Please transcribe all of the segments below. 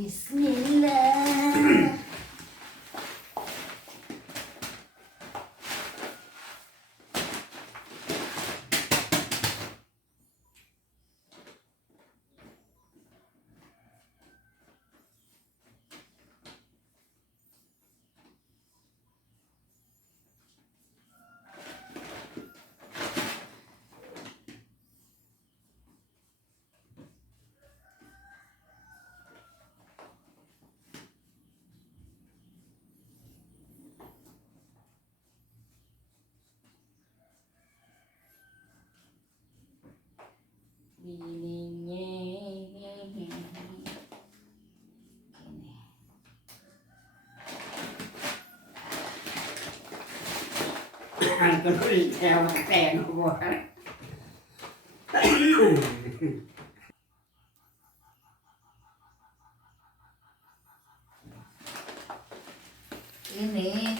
Bismillah. Bininya gini. Anche lui è un treno, guarda. Ini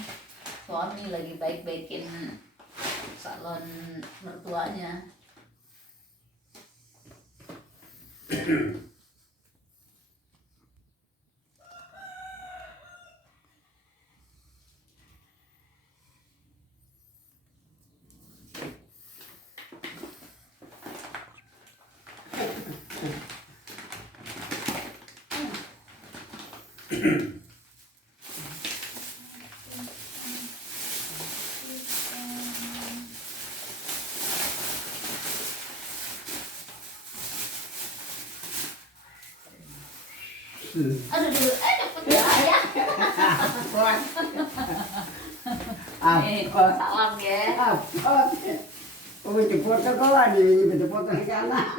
suami lagi baik-baikin salon mertuanya. Aduh dulu, cepet ya ayah. Salam ya. Oh, ini foto kawan, ini foto negara.